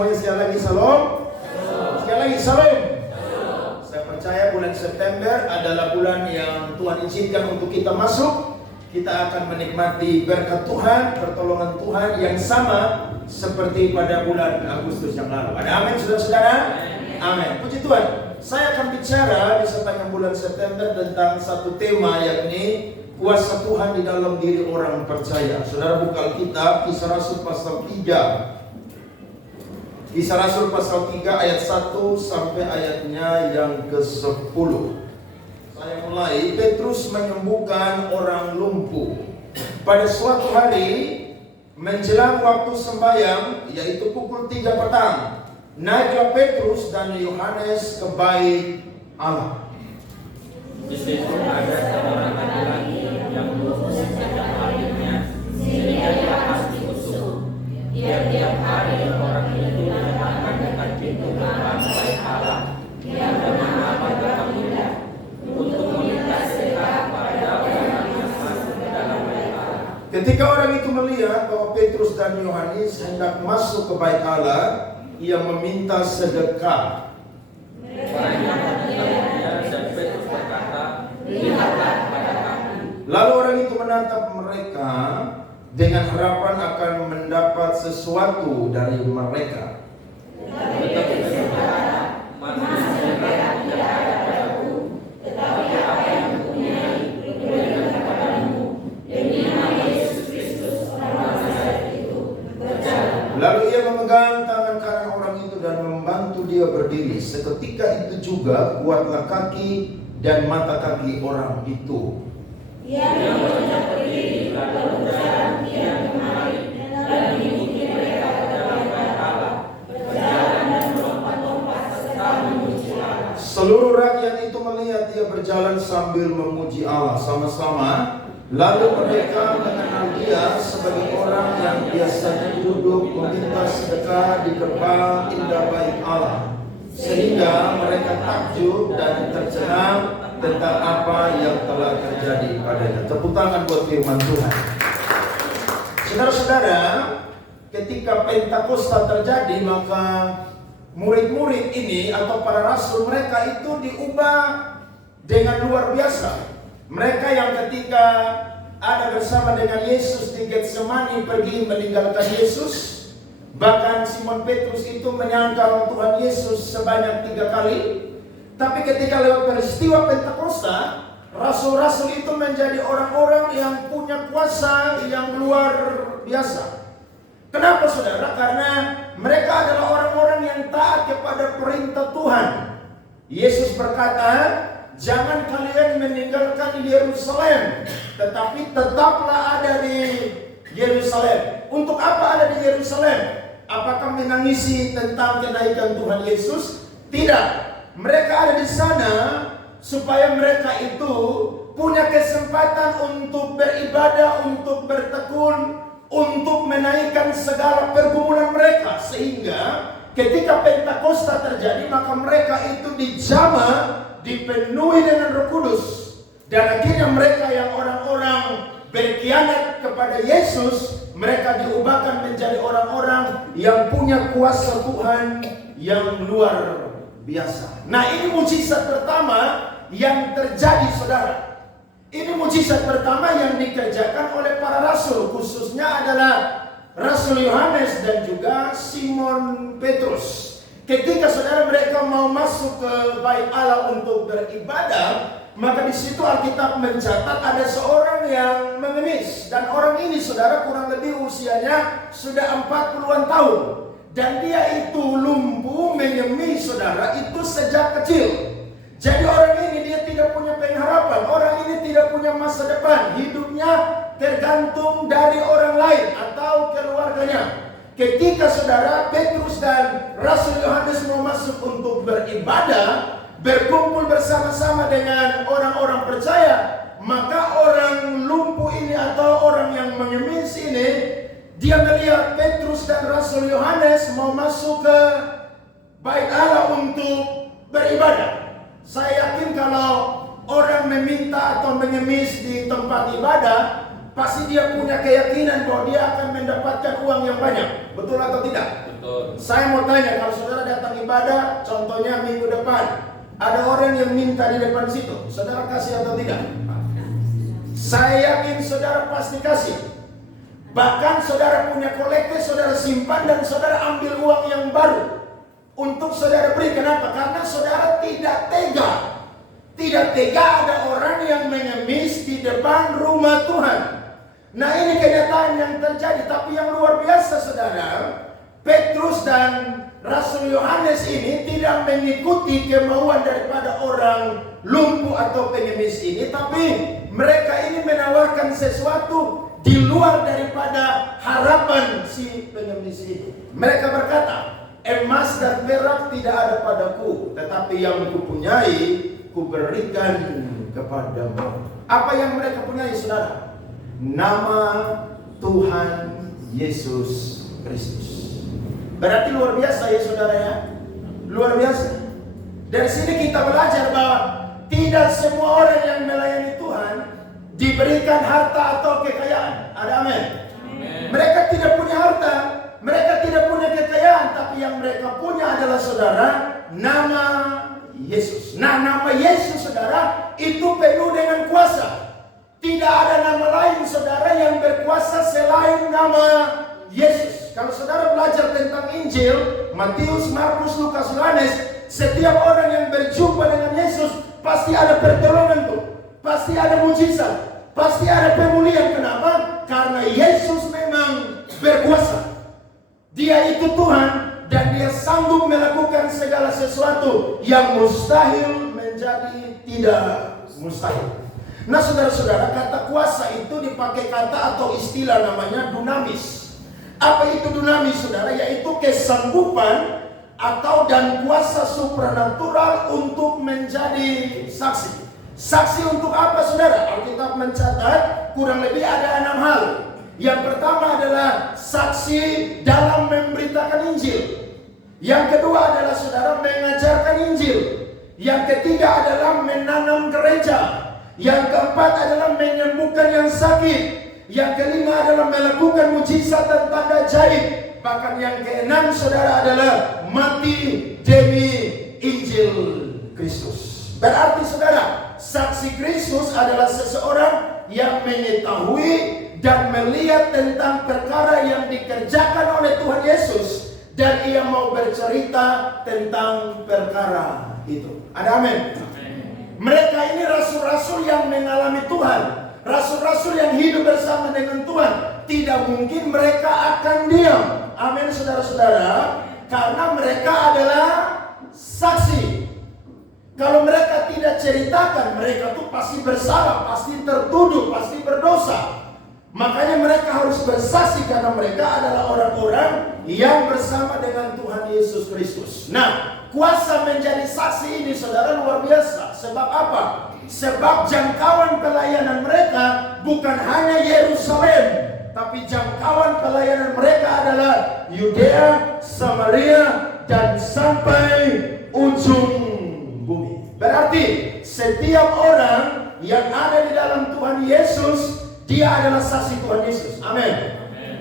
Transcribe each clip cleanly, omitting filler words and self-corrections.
semuanya sekali lagi salam. Sekali lagi salam. Saya percaya bulan September adalah bulan yang Tuhan izinkan untuk kita masuk. Kita akan menikmati berkat Tuhan, pertolongan Tuhan yang sama seperti pada bulan Agustus yang lalu. Ada amin saudara-saudara? Amin. Puji Tuhan. Saya akan bicara di sepanjang bulan September tentang satu tema, yakni kuasa Tuhan di dalam diri orang percaya. Saudara buka Alkitab, Kisah Rasul pasal 3. Kisah Rasul pasal 3 ayat 1 sampai ayatnya yang ke-10. Saya mulai. Petrus menyembuhkan orang lumpuh. Pada suatu hari menjelang waktu sembahyang, yaitu pukul 3 petang, naiklah Petrus dan Yohanes ke bait Allah. Di situ ada seorang laki-laki yang lumpuh sejak lahirnya, sehingga dia pasti busuk. Tiap-tiap hari orang itu datang dekat pintu gerbang bait Allah yang bernama Bagamuda untuk meminta sedekah pada orang yang masuk ke dalam bait Allah. Ketika orang itu melihat bahwa Petrus dan Yohanes hendak masuk ke bait Allah, ia meminta sedekah. Orang yang melihat dia dan Petrus berkata, "Lihatlah pada kami." Lalu orang itu menatap mereka dengan harapan akan mendapat sesuatu dari mereka. Tetapi Petrus berkata, "Manusia tidak ada padaku, tetapi apa yang kupunyai kuberikan kepadamu. Demi nama Yesus Kristus orang Nazaret itu, berjalan." Lalu ia memegang tangan kanan orang itu dan membantu dia berdiri. Seketika itu juga kuatlah kaki dan mata kaki orang itu. Ia melonjak berdiri, lalu berjalan kian kemari, dan mengikuti mereka ke dalam bait Allah, berjalan dan melompat-lompat serta memuji Allah. Seluruh rakyat itu melihat dia berjalan sambil memuji Allah sama-sama. Lalu mereka mengenal dia sebagai orang yang biasanya duduk meminta sedekah di gerbang indah bait Allah, sehingga mereka takjub dan tercengang tentang apa yang telah terjadi padanya. Tepuk tangan buat firman Tuhan. Saudara-saudara, ketika Pentakosta terjadi, maka murid-murid ini atau para rasul mereka itu diubah dengan luar biasa. Mereka yang ketika ada bersama dengan Yesus di Getsemani pergi meninggalkan Yesus. Bahkan Simon Petrus itu menyangkal Tuhan Yesus sebanyak 3 kali. Tapi ketika lewat peristiwa Pentakosta, rasul-rasul itu menjadi orang-orang yang punya kuasa yang luar biasa. Kenapa saudara? Karena mereka adalah orang-orang yang taat kepada perintah Tuhan. Yesus berkata, "Jangan kalian meninggalkan Yerusalem, tetapi tetaplah ada di Yerusalem." Untuk apa ada di Yerusalem? Apakah menangisi tentang kenaikan Tuhan Yesus? Tidak. Mereka ada di sana supaya mereka itu punya kesempatan untuk beribadah, untuk bertekun, untuk menaikkan segala pergumulan mereka. Sehingga ketika Pentakosta terjadi, maka mereka itu dijamah, dipenuhi dengan Roh Kudus. Dan akhirnya mereka yang orang-orang berkhianat kepada Yesus, mereka diubahkan menjadi orang-orang yang punya kuasa Tuhan yang luar biasa. Nah, ini mukjizat pertama yang terjadi, saudara. Ini mukjizat pertama yang dikerjakan oleh para rasul, khususnya adalah Rasul Yohanes dan juga Simon Petrus. Ketika saudara mereka mau masuk ke bait Allah untuk beribadah, maka di situ Alkitab mencatat ada seorang yang mengemis, dan orang ini saudara kurang lebih usianya sudah 40-an tahun. Dan dia itu lumpuh, mengemis saudara, itu sejak kecil. Jadi orang ini dia tidak punya pengharapan, orang ini tidak punya masa depan. Hidupnya tergantung dari orang lain atau keluarganya. Ketika saudara Petrus dan Rasul Yohanes mau masuk untuk beribadah, berkumpul bersama-sama dengan orang-orang percaya, maka orang lumpuh ini atau orang yang mengemis ini, dia melihat Petrus dan Rasul Yohanes mau masuk ke bait Allah untuk beribadah. Saya yakin kalau orang meminta atau mengemis di tempat ibadah, pasti dia punya keyakinan bahwa dia akan mendapatkan uang yang banyak. Betul atau tidak? Betul. Saya mau tanya, kalau saudara datang ibadah, contohnya minggu depan, ada orang yang minta di depan situ, saudara kasih atau tidak? Saya yakin saudara pasti kasih. Bahkan saudara punya kolektif, saudara simpan dan saudara ambil uang yang baru untuk saudara beri. Kenapa? Karena saudara tidak tega. Tidak tega ada orang yang mengemis di depan rumah Tuhan. Nah, ini kenyataan yang terjadi. Tapi yang luar biasa saudara, Petrus dan Rasul Yohanes ini tidak mengikuti kemauan daripada orang lumpuh atau pengemis ini, tapi mereka ini menawarkan sesuatu di luar daripada harapan si pengemis ini. Mereka berkata, emas dan perak tidak ada padaku, tetapi yang kupunyai kuberikan kepadamu. Apa yang mereka punyai saudara? Nama Tuhan Yesus Kristus. Berarti luar biasa ya saudara ya. Luar biasa. Dari sini kita belajar bahwa tidak semua orang yang melayani Tuhan diberikan harta atau kekayaan. Ada amin? Mereka tidak punya harta, mereka tidak punya kekayaan, tapi yang mereka punya adalah saudara, nama Yesus. Nah, nama Yesus saudara itu penuh dengan kuasa. Tidak ada nama lain saudara yang berkuasa selain nama Yesus. Kalau saudara belajar tentang Injil, Matius, Markus, Lukas, Yohanes, setiap orang yang berjumpa dengan Yesus pasti ada pertolongan tuh. Pasti ada mujizat, pasti ada pemulihan. Kenapa? Karena Yesus memang berkuasa. Dia itu Tuhan dan dia sanggup melakukan segala sesuatu yang mustahil menjadi tidak mustahil. Nah saudara-saudara, kata kuasa itu dipakai kata atau istilah namanya dunamis. Apa itu dunamis saudara? Yaitu kesanggupan atau dan kuasa supranatural untuk menjadi saksi. Saksi untuk apa saudara? Alkitab mencatat kurang lebih ada 6 hal. Yang pertama adalah saksi dalam memberitakan Injil. Yang kedua adalah saudara mengajarkan Injil. Yang ketiga adalah menanam gereja. Yang keempat adalah menyembuhkan yang sakit. Yang kelima adalah melakukan mujizat dan tanda ajaib. Bahkan yang keenam saudara adalah mati demi Injil Kristus. Berarti saudara, saksi Kristus adalah seseorang yang mengetahui dan melihat tentang perkara yang dikerjakan oleh Tuhan Yesus, dan ia mau bercerita tentang perkara itu. Ada amin? Mereka ini rasul-rasul yang mengalami Tuhan, rasul-rasul yang hidup bersama dengan Tuhan. Tidak mungkin mereka akan diam. Amin saudara-saudara. Karena mereka adalah saksi. Kalau mereka tidak ceritakan, mereka tuh pasti bersalah, pasti tertuduh, pasti berdosa. Makanya mereka harus bersaksi karena mereka adalah orang-orang yang bersama dengan Tuhan Yesus Kristus. Nah, kuasa menjadi saksi ini saudara luar biasa. Sebab apa? Sebab jangkauan pelayanan mereka bukan hanya Yerusalem, tapi jangkauan pelayanan mereka adalah Yudea, Samaria, dan sampai ujung bumi. Berarti setiap orang yang ada di dalam Tuhan Yesus, dia adalah saksi Tuhan Yesus. Amin.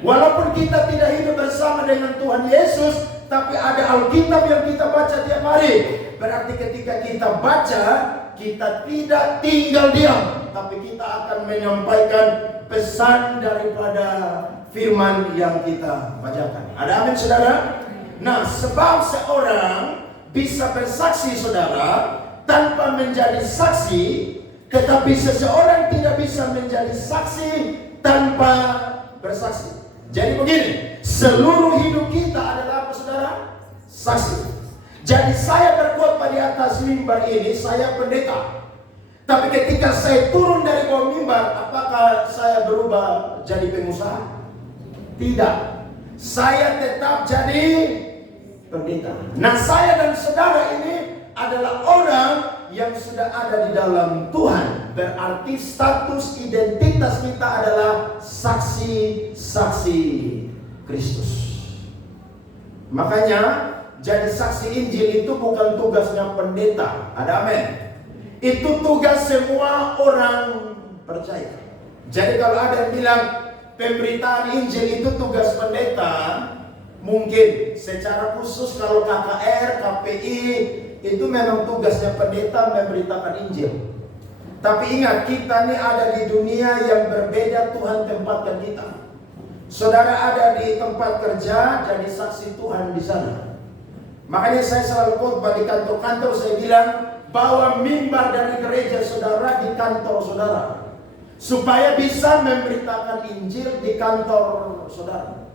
Walaupun kita tidak hidup bersama dengan Tuhan Yesus, tapi ada Alkitab yang kita baca tiap hari. Berarti ketika kita baca, kita tidak tinggal diam, tapi kita akan menyampaikan pesan daripada firman yang kita bacakan. Ada amin saudara? Nah, sebab seorang bisa bersaksi saudara tanpa menjadi saksi, tetapi seseorang tidak bisa menjadi saksi tanpa bersaksi. Jadi begini, seluruh hidup kita adalah apa saudara? Saksi. Jadi saya berkhotbah di atas mimbar ini, saya pendeta. Tapi ketika saya turun dari bawah mimbar, apakah saya berubah jadi pengusaha? Tidak. Saya tetap jadi pendeta. Nah, saya dan saudara ini adalah orang yang sudah ada di dalam Tuhan. Berarti status identitas kita adalah saksi-saksi Kristus. Makanya jadi saksi Injil itu bukan tugasnya pendeta. Ada amin? Itu tugas semua orang percaya. Jadi kalau ada yang bilang pemberitaan Injil itu tugas pendeta, Mungkin secara khusus kalau KKR, KPI itu memang tugasnya pendeta memberitakan Injil. Tapi ingat, kita ini ada di dunia yang berbeda, Tuhan tempatkan kita. Saudara ada di tempat kerja, jadi saksi Tuhan di sana. Makanya saya selalu khotbah di kantor-kantor, saya bilang, bawa mimbar dari gereja saudara di kantor saudara, supaya bisa memberitakan Injil di kantor saudara.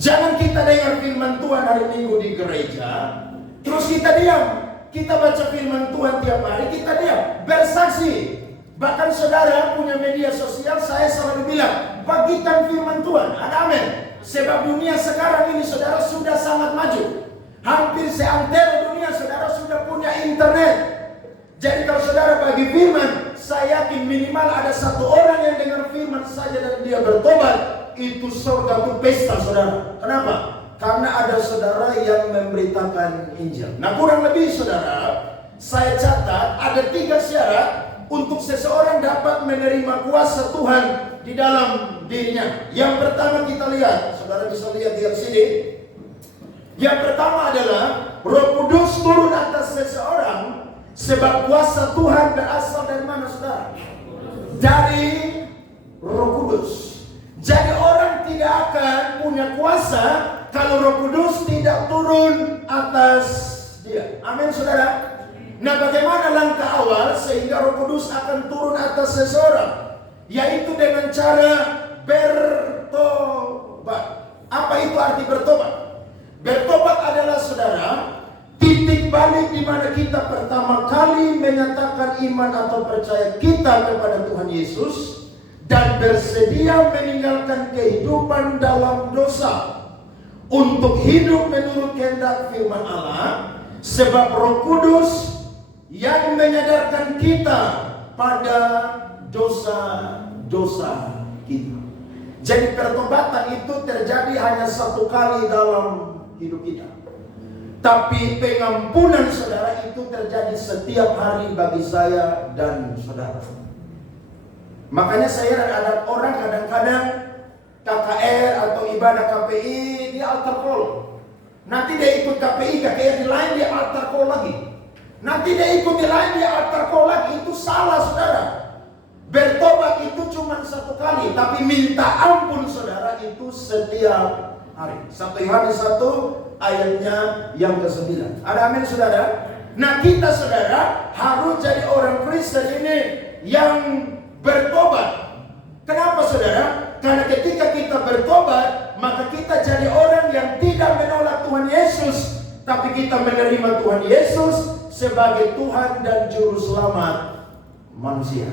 Jangan kita dengar firman Tuhan hari Minggu di gereja, terus kita diam. Kita baca firman Tuhan tiap hari, kita diam. Bersaksi. Bahkan saudara punya media sosial, saya selalu bilang, bagikan firman Tuhan. Ada amin. Sebab dunia sekarang ini saudara sudah sangat maju. Hampir seantero dunia saudara sudah punya internet. Jadi kalau saudara bagi firman, saya yakin minimal ada satu orang yang dengar firman saja dan dia bertobat, itu surga itu pesta saudara. Kenapa? Karena ada saudara yang memberitakan Injil. Nah kurang lebih saudara, saya catat ada 3 syarat untuk seseorang dapat menerima kuasa Tuhan di dalam dirinya. Yang pertama kita lihat, saudara bisa lihat di sini. Yang pertama adalah Roh Kudus turun atas seseorang, sebab kuasa Tuhan berasal dari mana saudara? Dari Roh Kudus. Jadi orang tidak akan punya kuasa kalau Roh Kudus tidak turun atas dia. Amin saudara. Nah bagaimana langkah awal sehingga Roh Kudus akan turun atas seseorang? Yaitu dengan cara bertobat. Apa itu arti bertobat? Bertobat adalah saudara titik balik di mana kita pertama kali menyatakan iman atau percaya kita kepada Tuhan Yesus dan bersedia meninggalkan kehidupan dalam dosa untuk hidup menurut kehendak firman Allah, sebab Roh Kudus yang menyadarkan kita pada dosa-dosa kita. Jadi pertobatan itu terjadi hanya 1 kali dalam hidup kita. Tapi pengampunan saudara itu terjadi setiap hari bagi saya dan saudara. Makanya saya ada orang kadang-kadang KKR atau ibadah KPI dia altar call. Nanti dia ikut KKR di lain dia altar call lagi. Nanti dia ikut di lain dia altar call lagi. Itu salah saudara. Bertobat itu cuma 1 kali, tapi minta ampun saudara itu setiap hari. 1 Yohanes 1 ayatnya yang ke-9. Ada amin saudara? Nah kita saudara harus jadi orang Kristen ini yang bertobat. Kenapa saudara? Karena ketika kita bertobat, maka kita jadi orang yang tidak menolak Tuhan Yesus, tapi kita menerima Tuhan Yesus sebagai Tuhan dan Juru Selamat manusia.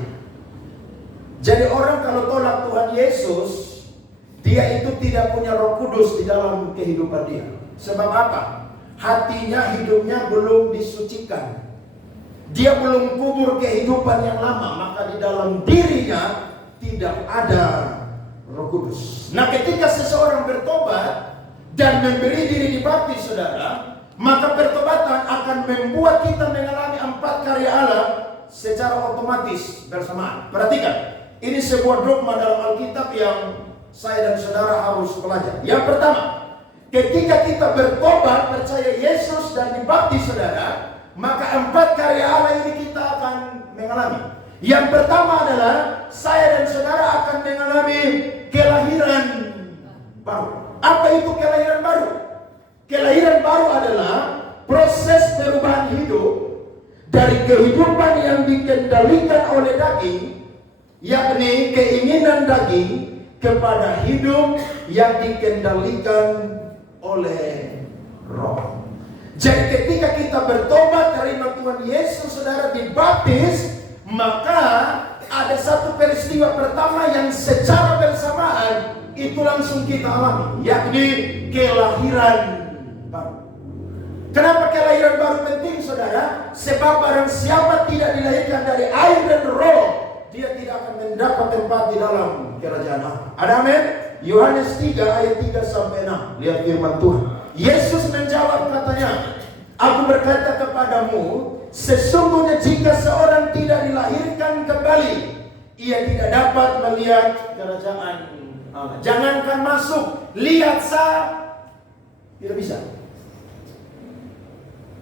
Jadi orang kalau tolak Tuhan Yesus, dia itu tidak punya Roh Kudus di dalam kehidupan dia. Sebab apa? Hatinya, hidupnya belum disucikan. Dia belum kubur kehidupan yang lama, maka di dalam dirinya tidak ada Roh Kudus. Nah ketika seseorang bertobat dan memberi diri dibaptis saudara, maka pertobatan akan membuat kita mengalami 4 karya Allah secara otomatis bersamaan. Perhatikan, ini sebuah dogma dalam Alkitab yang saya dan saudara harus pelajari. Yang pertama, ketika kita bertobat, percaya Yesus dan dibaptis saudara, maka 4 karya Allah ini kita akan mengalami. Yang pertama adalah saya dan saudara akan mengalami kelahiran baru. Apa itu kelahiran baru? Kelahiran baru adalah proses perubahan hidup dari kehidupan yang dikendalikan oleh daging, yakni keinginan daging, kepada hidup yang dikendalikan oleh Roh. Jadi ketika kita bertobat terima Tuhan Yesus saudara dibaptis, maka ada satu peristiwa pertama yang secara bersamaan itu langsung kita alami, yakni kelahiran baru. Kenapa kelahiran baru penting saudara? Sebab barang siapa tidak dilahirkan dari air dan roh, dia tidak akan mendapat tempat di dalam kerajaan Allah. Ada amin? Yohanes 3 ayat 3 sampai 6. Lihat firman Tuhan. Yesus menjawab katanya, aku berkata kepadamu, sesungguhnya jika seorang tidak dilahirkan kembali, ia tidak dapat melihat kerajaan Allah. Jangankan masuk, lihat Tidak bisa.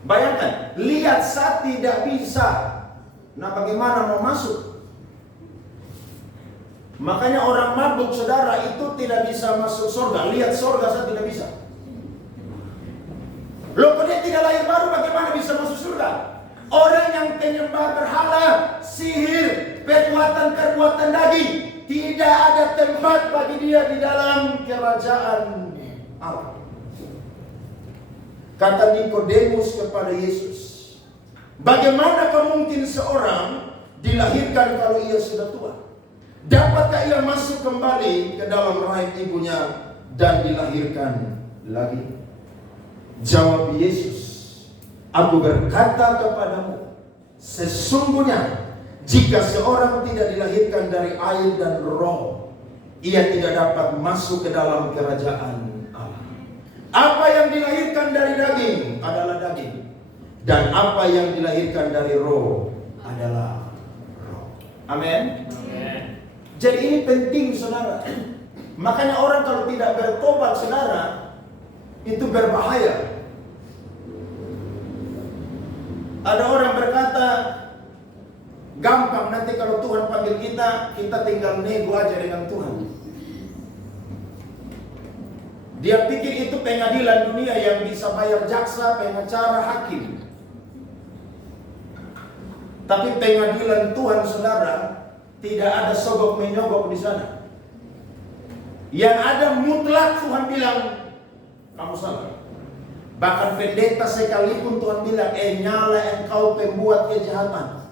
Bayangkan, lihat saat tidak bisa. Nah, bagaimana mau masuk? Makanya orang mabuk, saudara, itu tidak bisa masuk surga. Lihat surga saat tidak bisa. Loh, kalau dia tidak lahir baru, bagaimana bisa masuk surga? Orang yang penyembah berhala, sihir, perbuatan daging, tidak ada tempat bagi dia di dalam kerajaan Allah. Kata Nikodemus kepada Yesus, bagaimana mungkin seorang dilahirkan kalau ia sudah tua? Dapatkah ia masuk kembali ke dalam rahim ibunya dan dilahirkan lagi? Jawab Yesus, aku berkata kepadamu, sesungguhnya jika seorang tidak dilahirkan dari air dan roh, ia tidak dapat masuk ke dalam kerajaan Allah. Apa yang dilahirkan dari daging adalah daging, dan apa yang dilahirkan dari roh adalah roh. Amin. Jadi ini penting, saudara. Makanya orang kalau tidak bertobat, saudara, itu berbahaya. Ada orang berkata, gampang nanti kalau Tuhan panggil kita tinggal nego aja dengan Tuhan. Dia pikir itu pengadilan dunia yang bisa bayar jaksa, pengacara, hakim. Tapi pengadilan Tuhan, saudara, tidak ada sogok menyogok di sana. Yang ada mutlak Tuhan bilang, kamu salah. Bahkan pendeta sekalipun Tuhan bilang, nyala engkau pembuat kejahatan,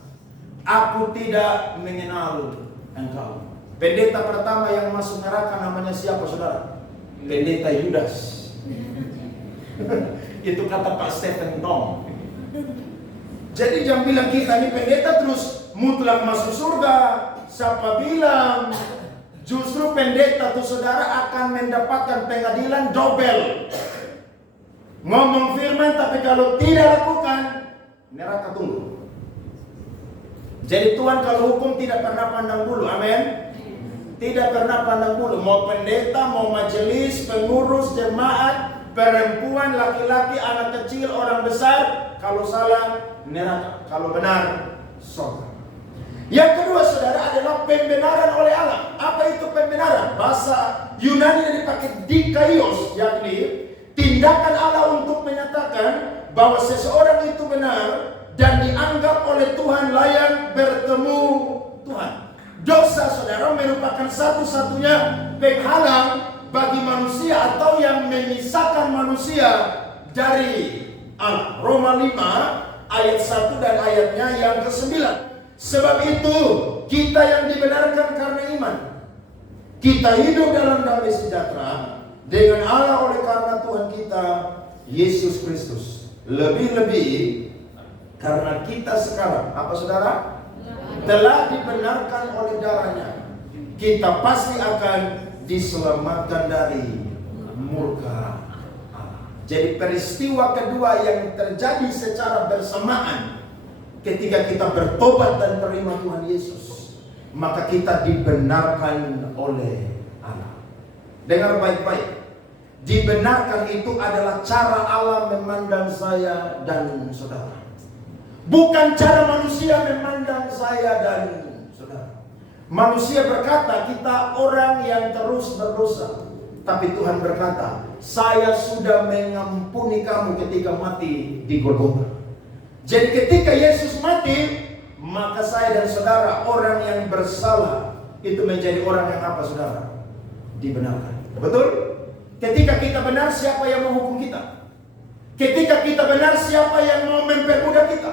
aku tidak mengenal engkau. Pendeta pertama yang masuk neraka namanya siapa, saudara? Pendeta Yudas. Itu kata Pak Stephen Dong. Jadi jangan bilang kita ini pendeta terus mutlak masuk surga. Siapa bilang justru pendeta tuh, saudara, akan mendapatkan pengadilan double. Ngomong firman tapi kalau tidak lakukan, neraka tunggu. Jadi Tuhan kalau hukum tidak pernah pandang bulu. Amin. Tidak pernah pandang bulu. Mau pendeta, mau majelis, pengurus, jemaat, perempuan, laki-laki, anak kecil, orang besar, kalau salah neraka, kalau benar surga. Yang kedua, saudara, adalah pembenaran oleh Allah. Apa itu pembenaran? Bahasa Yunani yang dipakai dikaios, yakni tindakan Allah untuk menyatakan bahwa seseorang itu benar dan dianggap oleh Tuhan layak bertemu Tuhan. Dosa, saudara, merupakan satu-satunya penghalang bagi manusia atau yang memisahkan manusia dari Allah. Roma 5 ayat 1 dan ayatnya yang ke-9. Sebab itu kita yang dibenarkan karena iman, kita hidup dalam damai sejahtera dengan Allah oleh karena Tuhan kita Yesus Kristus. Lebih-lebih karena kita sekarang, apa, saudara? Telah dibenarkan oleh darahnya, kita pasti akan diselamatkan dari murka Allah. Jadi peristiwa kedua yang terjadi secara bersamaan ketika kita bertobat dan terima Tuhan Yesus, maka kita dibenarkan oleh Allah. Dengar baik-baik. Dibenarkan itu adalah cara Allah memandang saya dan saudara. Bukan cara manusia memandang saya dan saudara. Manusia berkata kita orang yang terus berdosa, tapi Tuhan berkata, saya sudah mengampuni kamu ketika mati di Golgota. Jadi ketika Yesus mati, maka saya dan saudara, orang yang bersalah, itu menjadi orang yang apa, saudara? Dibenarkan. Betul? Ketika kita benar, siapa yang menghukum kita? Ketika kita benar, siapa yang mau memperbudak kita?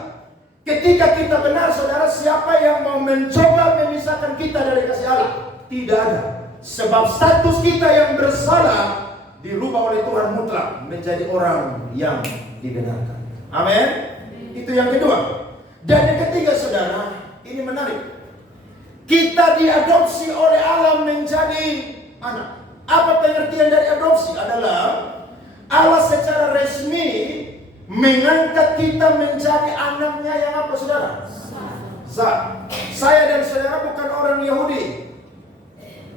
Ketika kita benar, saudara, siapa yang mau mencoba memisahkan kita dari kasih Allah? Tidak ada. Sebab status kita yang bersalah dirubah oleh Tuhan mutlak menjadi orang yang dibenarkan. Amin. Itu yang kedua. Dan yang ketiga, saudara, ini menarik. Kita diadopsi oleh Allah menjadi anak. Apa pengertian dari adopsi? Adalah Allah secara resmi mengangkat kita menjadi anaknya yang apa, saudara? Sah. Saya dan saudara bukan orang Yahudi.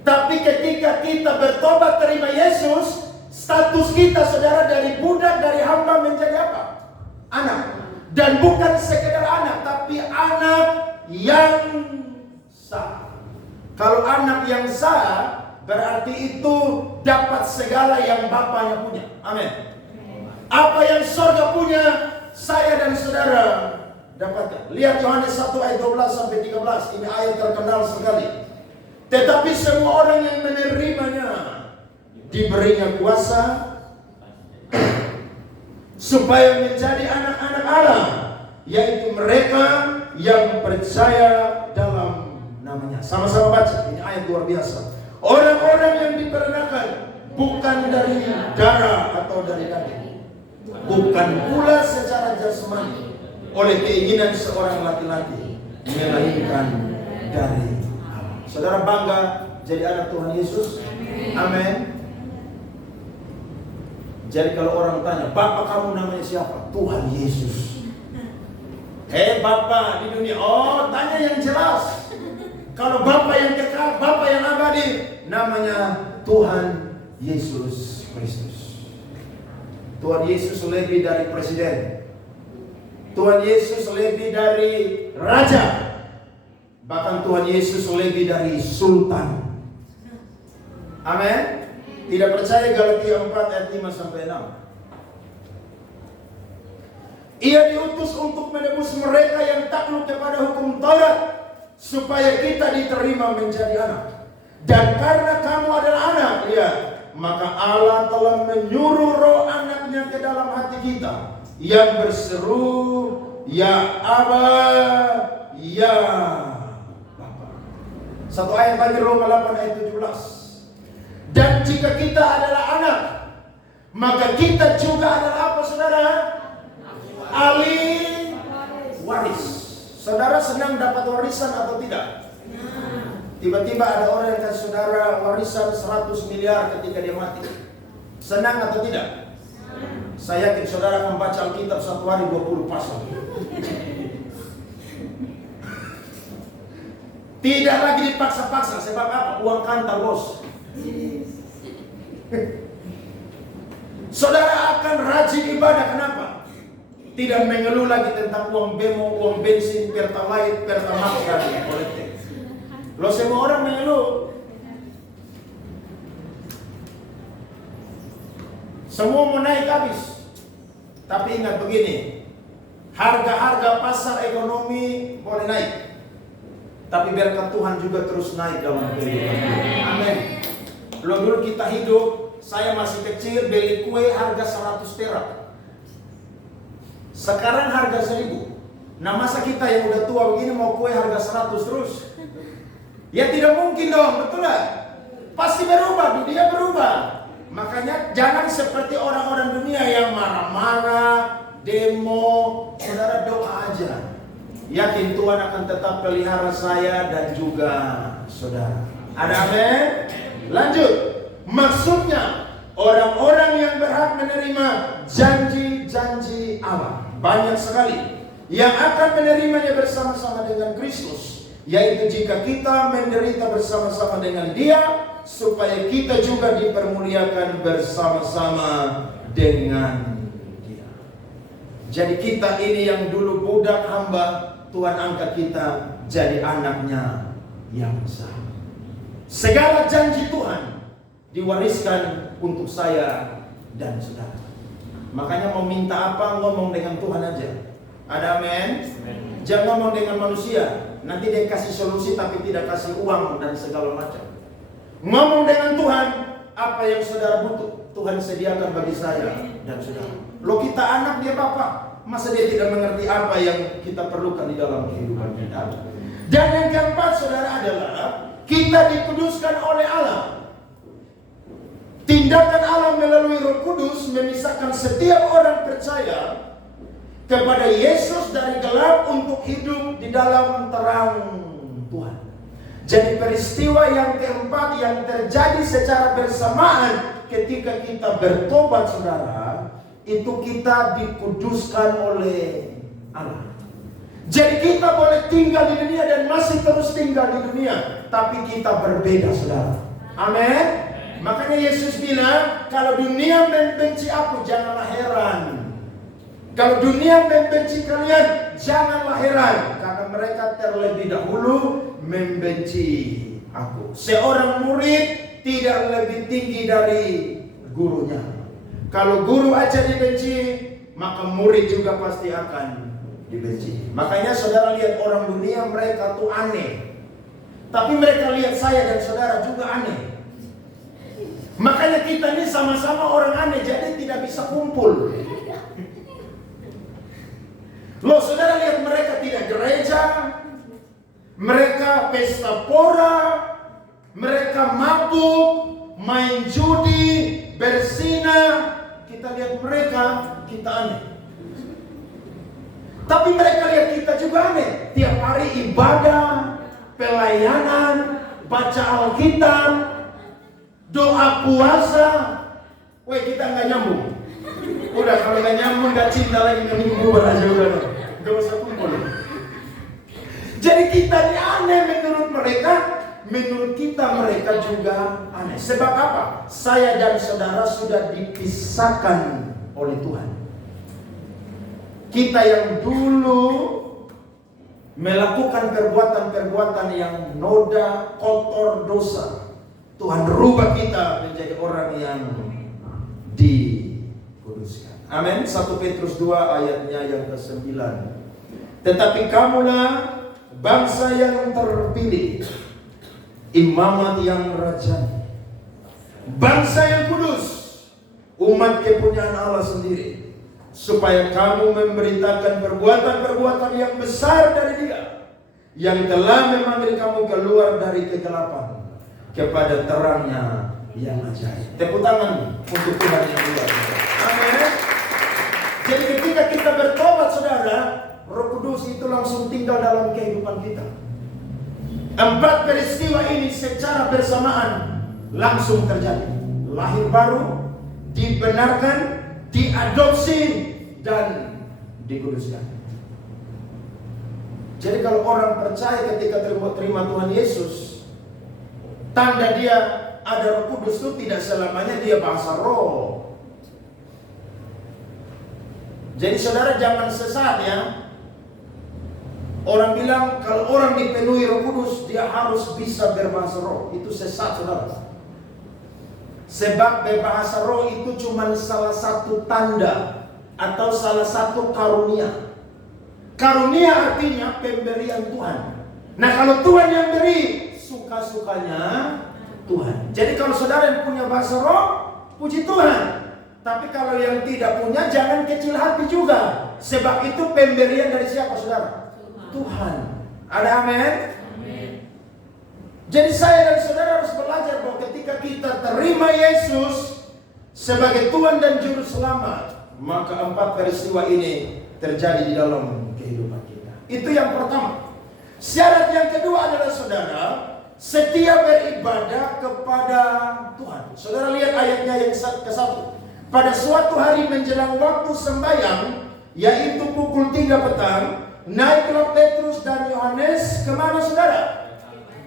Tapi ketika kita bertobat terima Yesus, Status kita saudara dari budak, dari hamba menjadi apa? Anak. Dan bukan sekedar anak, tapi anak yang sah. Kalau anak yang sah, berarti itu dapat segala yang Bapaknya punya. Amin. Apa yang surga punya, saya dan saudara dapatkan. Lihat Yohanes 1 ayat 12 sampai 13. Ini ayat terkenal sekali. Tetapi semua orang yang menerimanya diberinya kuasa supaya menjadi anak-anak Allah, yaitu mereka yang percaya dalam namanya. Sama-sama baca, ini ayat luar biasa. Orang-orang yang diperanakan bukan dari darah atau dari daging, bukan pula secara jasmani oleh keinginan seorang laki-laki, melainkan dari Allah. Saudara bangga jadi anak Tuhan Yesus? Amin. Jadi kalau orang tanya, Bapak kamu namanya siapa? Tuhan Yesus. Bapak di dunia, oh tanya yang jelas. Kalau Bapak yang kekal, Bapak yang abadi, namanya Tuhan Yesus Kristus. Tuhan Yesus lebih dari presiden. Tuhan Yesus lebih dari raja. Bahkan Tuhan Yesus lebih dari sultan. Amin. Tidak percaya, Galatia 4 ayat 5 sampai 6. Ia diutus untuk menebus mereka yang takluk kepada hukum Taurat, supaya kita diterima menjadi anak. Dan karena kamu adalah anak, lihat, maka Allah telah menyuruh roh anaknya ke dalam hati kita, yang berseru, ya Aba, ya Bapa. Satu ayat lagi, Roma 8 ayat 17. Dan jika kita adalah anak, maka kita juga adalah apa saudara? Ahli waris. Saudara senang dapat warisan atau tidak? Tiba-tiba ada orang yang kasih saudara warisan 100 miliar ketika dia mati. Senang atau tidak? Saya yakin saudara akan baca Alkitab satu hari 20 pasal. Tidak lagi dipaksa-paksa. Sebab apa? Uang kantor bos. Saudara akan rajin ibadah. Kenapa? Tidak mengeluh lagi tentang uang bemo, uang bensin, pertalite, pertamax dan politik. Lo semua orang mengeluh. Semua mau naik habis. Tapi ingat begini, harga-harga pasar ekonomi boleh naik, tapi berkat Tuhan juga terus naik dalam kehidupan kita. Amin. Lo dulu kita hidup, saya masih kecil, beli kue harga 100 perak. Sekarang harga 1000. Nah masa kita yang udah tua begini mau kue harga 100 terus? Ya tidak mungkin dong, betul gak? Pasti berubah, dunia berubah. Makanya jangan seperti orang-orang dunia yang marah-marah, demo. Saudara doa aja. Yakin Tuhan akan tetap pelihara saya dan juga saudara. Ada amin? Lanjut. Maksudnya orang-orang yang berhak menerima janji-janji Allah banyak sekali, yang akan menerimanya bersama-sama dengan Kristus, yaitu jika kita menderita bersama-sama dengan Dia, supaya kita juga dipermuliakan bersama-sama dengan Dia. Jadi kita ini yang dulu budak hamba, Tuhan angkat kita jadi anaknya yang sah. Segala janji Tuhan diwariskan untuk saya dan saudara. Makanya mau minta apa, ngomong dengan Tuhan aja. Ada amin? Jangan ngomong dengan manusia. Nanti dia kasih solusi tapi tidak kasih uang dan segala macam. Ngomong dengan Tuhan, apa yang saudara butuh, Tuhan sediakan bagi saya dan saudara. Lo kita anak, dia bapak. Masa dia tidak mengerti apa yang kita perlukan di dalam kehidupan kita? Dan yang keempat saudara adalah kita dikuduskan oleh Allah. Tindakan Allah melalui Roh Kudus memisahkan setiap orang percaya kepada Yesus dari gelap untuk hidup di dalam terang Tuhan. Jadi peristiwa yang keempat yang terjadi secara bersamaan ketika kita bertobat saudara, itu kita dikuduskan oleh Allah. Jadi kita boleh tinggal di dunia dan masih terus tinggal di dunia, tapi kita berbeda saudara. Amin. Makanya Yesus bilang, kalau dunia membenci aku, janganlah heran. Kalau dunia membenci kalian, janganlah heran. Karena mereka terlebih dahulu membenci aku. Seorang murid tidak lebih tinggi dari gurunya. Kalau guru aja dibenci, maka murid juga pasti akan dibenci. Makanya saudara lihat orang dunia, mereka tuh aneh. Tapi mereka lihat saya dan saudara juga aneh. Makanya kita ini sama-sama orang aneh, jadi tidak bisa kumpul. Loh, saudara lihat mereka tidak gereja, mereka pesta pora, mereka mabuk, main judi, berzina. Kita lihat mereka, kita aneh. Tapi mereka lihat kita juga aneh. Tiap hari ibadah, pelayanan, baca Alkitab, doa puasa. Weh, kita nggak nyambung. Udah, kalau nggak nyambung, nggak cinta lagi, mending bubar aja udah. Gak usah kumpul. Jadi kita ini aneh menurut mereka, menurut kita mereka juga aneh. Sebab apa? Saya dan saudara sudah dipisahkan oleh Tuhan. Kita yang dulu melakukan perbuatan-perbuatan yang noda, kotor, dosa, Tuhan rubah kita menjadi orang yang dikuduskan. Amin. 1 Petrus 2 ayatnya yang ke-9. Tetapi kamulah bangsa yang terpilih, imamat yang rajani, bangsa yang kudus, umat kepunyaan Allah sendiri, supaya kamu memberitakan perbuatan-perbuatan yang besar dari Dia, yang telah memanggil kamu keluar dari kegelapan kepada terangnya yang ajaib. Tepuk tangan untuk Tuhan yang luar biasa. Amin. Jadi ketika kita bertobat, saudara, Roh Kudus itu langsung tinggal dalam kehidupan kita. 4 peristiwa ini secara bersamaan langsung terjadi. Lahir baru, dibenarkan, diadopsi, dan dikuduskan. Jadi kalau orang percaya ketika terima Tuhan Yesus, tanda dia ada Roh Kudus itu tidak selamanya dia bahasa roh. Jadi saudara jangan sesat ya. Orang bilang kalau orang dipenuhi Roh Kudus dia harus bisa berbahasa roh. Itu sesat, saudara. Sebab berbahasa roh itu cuma salah satu tanda atau salah satu karunia. Karunia artinya pemberian Tuhan. Nah, kalau Tuhan yang beri, suka-sukanya Tuhan. Jadi kalau saudara yang punya bahasa roh, puji Tuhan. Tapi kalau yang tidak punya, jangan kecil hati juga. Sebab itu pemberian dari siapa, saudara? Tuhan. Ada amin? Jadi saya dan saudara harus belajar bahwa ketika kita terima Yesus sebagai Tuhan dan Juru Selamat, maka 4 peristiwa ini terjadi di dalam kehidupan kita. Itu yang pertama. Syarat yang kedua adalah saudara setia beribadah kepada Tuhan. Saudara lihat ayatnya yang ke-1. Pada suatu hari menjelang waktu sembahyang, yaitu pukul 3 petang, naiklah Petrus dan Yohanes kemana, saudara?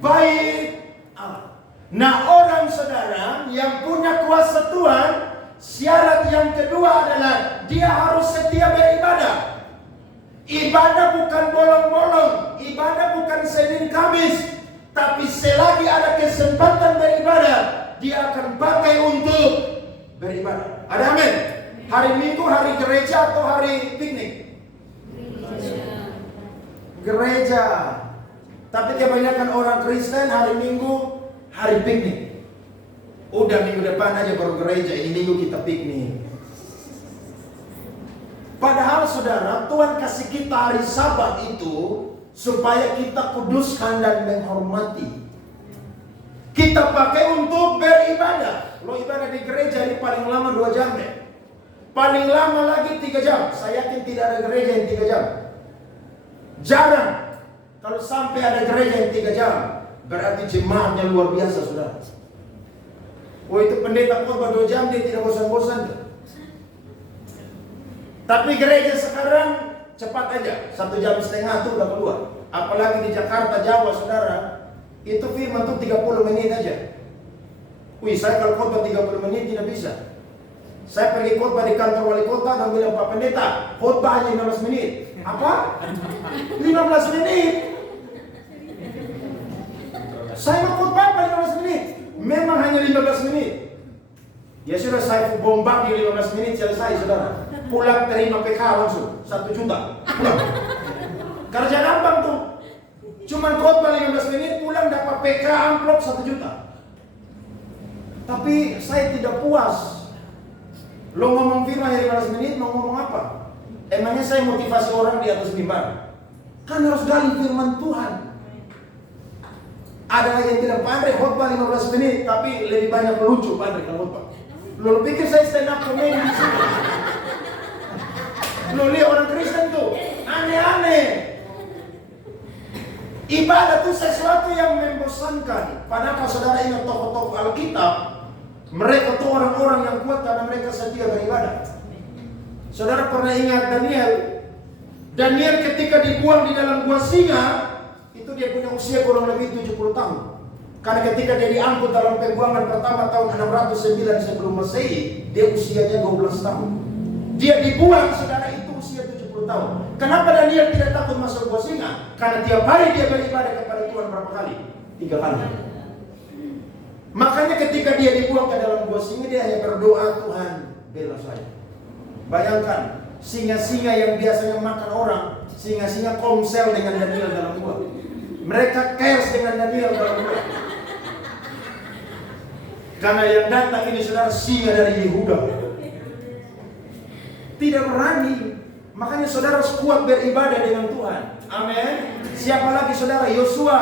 Bait Allah. Nah, orang saudara yang punya kuasa Tuhan, syarat yang kedua adalah dia harus setia beribadah. Ibadah bukan bolong-bolong, ibadah bukan Senin Kamis, tapi selagi ada kesempatan beribadah, dia akan pakai untuk beribadah. Ada amin? Hari Minggu, hari gereja atau hari piknik? Gereja. Tapi kebanyakan orang Kristen hari Minggu, hari piknik. Udah minggu depan aja baru gereja, ini minggu kita piknik. Padahal saudara, Tuhan kasih kita hari Sabat itu supaya kita kuduskan dan menghormati. Kita pakai untuk beribadah. Lo ibadah di gereja ini paling lama 2 jam ya. Paling lama lagi 3 jam. Saya yakin tidak ada gereja yang 3 jam. Jarang. Kalau sampai ada gereja yang 3 jam, berarti jemaatnya luar biasa, saudara. Oh, itu pendeta khotbah 2 jam, dia tidak bosan-bosan. Tapi gereja sekarang cepat aja, 1,5 jam tuh udah keluar. Apalagi di Jakarta, Jawa, saudara, itu firman tuh 30 menit aja. Wih, saya kalau khotbah 30 menit tidak bisa. Saya pergi khotbah di kantor wali kota dan bilang, Pak Pendeta, khotbah hanya 15 menit. Apa? 15 menit? Saya mau khotbah apa 15 menit? Memang hanya 15 menit. Ya sudah, saya bombak di 15 menit selesai, saudara. Pulang terima PK langsung 1 juta. Pulang. Kerja gampang tuh. Cuman khotbah 15 menit, pulang dapat PK amplop 1 juta. Tapi saya tidak puas. Lo ngomong firman 15 menit, mau ngomong apa? Emangnya saya motivasi orang di atas mimbar? Kan harus gali firman Tuhan. Ada yang bilang, Pak Andre khotbah 15 menit, tapi lebih banyak lucu Pak Andre kalau khotbah. Lo pikir saya stand up comedy di sini? Lo lihat orang Kristen tuh, aneh-aneh. Ibadah itu sesuatu yang membosankan. Padahal saudara ingat tokoh-tokoh Alkitab, mereka tuh orang-orang yang kuat karena mereka setia beribadah. Saudara pernah ingat Daniel? Daniel ketika dibuang di dalam gua singa, itu dia punya usia kurang lebih 70 tahun. Karena ketika dia diangkut dalam pembuangan pertama tahun 609 sebelum Masehi, dia usianya 12 tahun. Dia dibuang, saudara, itu usia 70 tahun. Kenapa Daniel tidak takut masuk gua singa? Karena tiap hari dia beribadah kepada Tuhan berapa kali? 3 kali. Makanya ketika dia dibuang ke dalam gua singa, dia hanya berdoa, Tuhan bela saya. Bayangkan, singa-singa yang biasanya makan orang, singa-singa komsel dengan Daniel dalam gua. Mereka cares dengan Daniel dalam gua. Karena yang datang ini saudara singa dari Yehuda. Tidak berani. Makanya saudara harus kuat beribadah dengan Tuhan. Amin. Siapa lagi saudara? Yosua.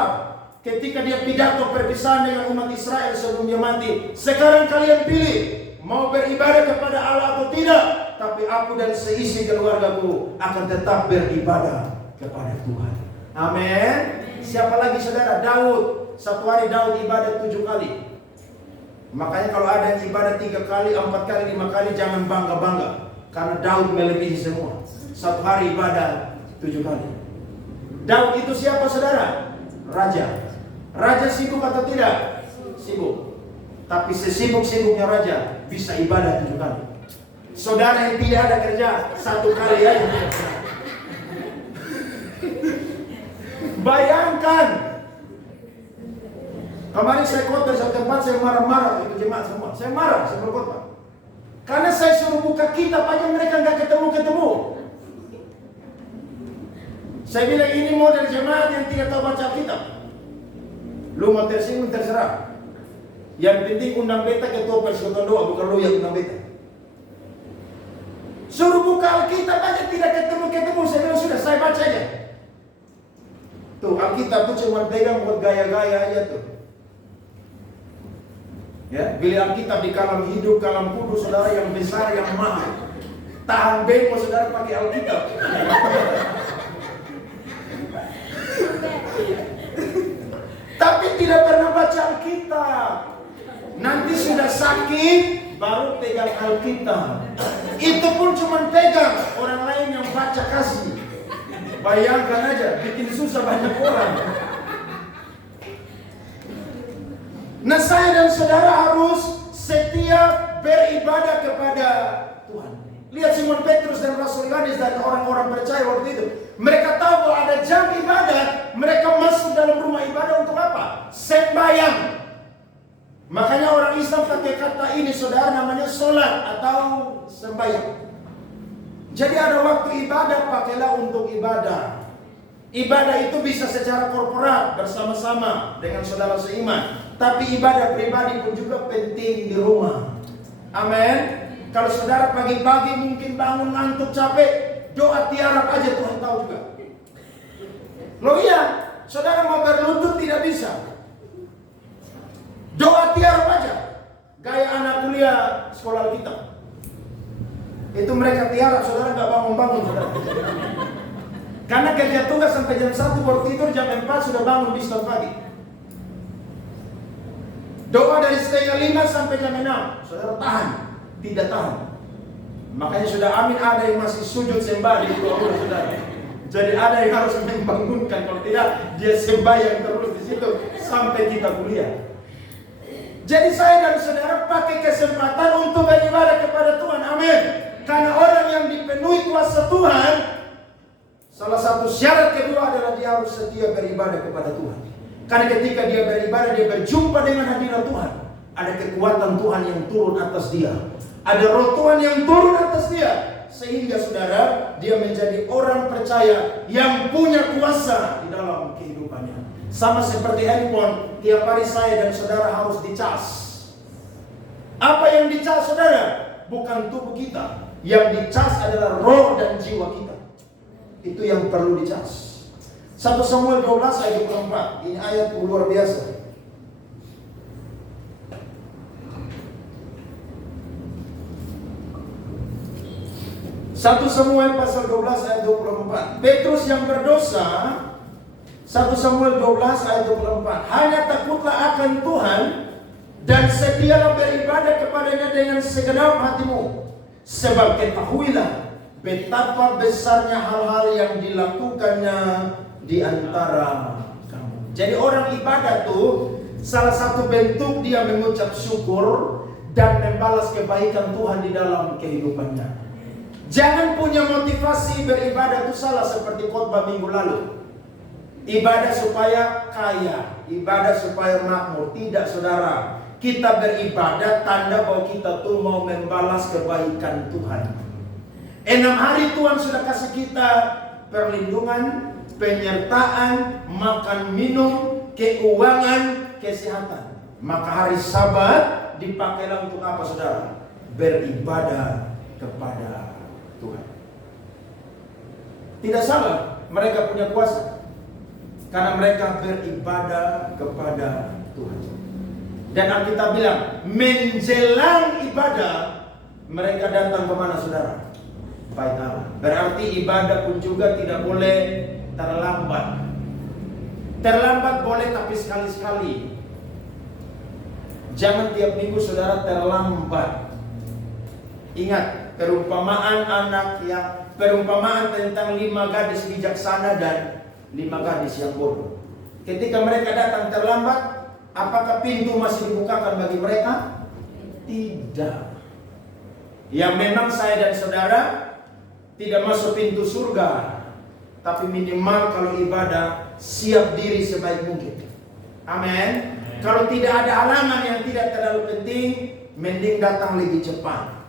Ketika dia pidato perpisahan dengan umat Israel sebelum dia mati. Sekarang kalian pilih. Mau beribadah kepada Allah atau tidak. Tapi aku dan seisi keluargaku akan tetap beribadah kepada Tuhan. Amin. Siapa lagi saudara? Daud. Satu hari Daud ibadah 7 kali. Makanya kalau ada yang ibadah 3 kali, 4 kali, 5 kali, jangan bangga-bangga. Karena Daud melebihi semua. Satu hari ibadah 7 kali. Daud itu siapa saudara? Raja. Raja sibuk atau tidak? Sibuk. Tapi sesibuk-sibuknya raja bisa ibadah 7 kali. Saudara yang tidak ada kerja 1 kali aja. Bayangkan. Kemarin saya khotbah di satu tempat, saya marah-marah itu jemaat semua. Saya marah sebelum khotbah. Karena saya suruh buka kitab aja mereka nggak ketemu-ketemu. Saya bilang ini model jemaat yang tidak tahu baca kitab. Lu mau tersinggung terserah. Yang penting undang beta ketua persekutuan doa, bukan lu yang undang beta. Suruh buka Alkitab aja tidak ketemu-ketemu. Saya bilang sudah, saya baca aja. Tuh Alkitab tuh cuma pegang buat gaya-gaya aja tuh. Ya, beli Alkitab di kalam hidup, kalam kudus, saudara yang besar, yang mahal. Tahan bemo saudara pakai Alkitab. Tapi tidak pernah baca Alkitab. Nanti sudah sakit, baru pegang Alkitab. Itu pun cuma pegang, orang lain yang baca kasih. Bayangkan aja, bikin susah banyak orang. Nah saya dan saudara harus setia beribadah kepada Tuhan. Lihat Simon Petrus dan Rasul Yohanes dan orang-orang percaya waktu itu. Mereka tahu bahwa ada jam ibadat. Mereka masuk dalam rumah ibadah untuk apa? Sembahyang. Makanya orang Islam pakai kata ini saudara namanya sholat atau sembahyang. Jadi ada waktu ibadah, pakailah untuk ibadah. Ibadah itu bisa secara korporat bersama-sama dengan saudara seiman. Tapi ibadah pribadi pun juga penting di rumah. Amin. Kalau saudara pagi-pagi mungkin bangun ngantuk capek, doa tiarap aja Tuhan tahu juga. Loh iya, saudara mau berlutut tidak bisa. Doa tiarap aja. Gaya anak kuliah sekolah Alkitab. Itu mereka tiarap, saudara nggak bangun-bangun saudara. Karena kerja tugas sampai jam 1 baru tidur, jam 4 sudah bangun di start pagi. Doa dari setengah 5 sampai jam 6. Saudara tahan, tidak tahan. Makanya sudah amin ada yang masih sujud sembah di doa saudara. Jadi ada yang harus membangunkan, kalau tidak dia sembahyang terus di situ sampai kita kuliah. Jadi saya dan saudara pakai kesempatan untuk beribadah kepada Tuhan. Amin. Karena orang yang dipenuhi kuasa Tuhan, salah satu syarat kedua adalah dia harus setia beribadah kepada Tuhan. Karena ketika dia beribadah, dia berjumpa dengan hadirat Tuhan. Ada kekuatan Tuhan yang turun atas dia. Ada roh Tuhan yang turun atas dia. Sehingga saudara, dia menjadi orang percaya yang punya kuasa di dalam kehidupannya. Sama seperti handphone, tiap hari saya dan saudara harus dicas. Apa yang dicas saudara? Bukan tubuh kita. Yang dicas adalah roh dan jiwa kita. Itu yang perlu dicas. 1 Samuel 12 ayat 24. Ini ayat luar biasa. 1 Samuel pasal 12 ayat 24. Petrus yang berdosa, 1 Samuel 12 ayat 24. Hanya takutlah akan Tuhan dan setialah beribadah kepadanya dengan segenap hatimu. Sebab ketahuilah betapa besarnya hal-hal yang dilakukannya di antara kamu. Jadi orang ibadah tuh salah satu bentuk dia mengucap syukur dan membalas kebaikan Tuhan di dalam kehidupannya. Jangan punya motivasi beribadah itu salah seperti khotbah minggu lalu. Ibadah supaya kaya, ibadah supaya makmur. Tidak saudara. Kita beribadah tanda bahwa kita tuh mau membalas kebaikan Tuhan. 6 hari Tuhan sudah kasih kita perlindungan, penyertaan, makan minum, keuangan, kesehatan. Maka hari Sabat dipakailah untuk apa saudara? Beribadah kepada Tuhan. Tidak salah mereka punya kuasa, karena mereka beribadah kepada Tuhan. Dan Alkitab bilang menjelang ibadah mereka datang ke mana saudara? Bait Allah. Berarti ibadah pun juga tidak boleh terlambat. Terlambat boleh tapi sekali-sekali. Jangan tiap minggu saudara terlambat. Ingat perumpamaan perumpamaan tentang 5 gadis bijaksana dan 5 gadis yang bodoh. Ketika mereka datang terlambat, apakah pintu masih dibukakan bagi mereka? Tidak. Yang memang saya dan saudara tidak masuk pintu surga, tapi minimal kalau ibadah siap diri sebaik mungkin. Amin. Kalau tidak ada halangan yang tidak terlalu penting, mending datang lebih cepat.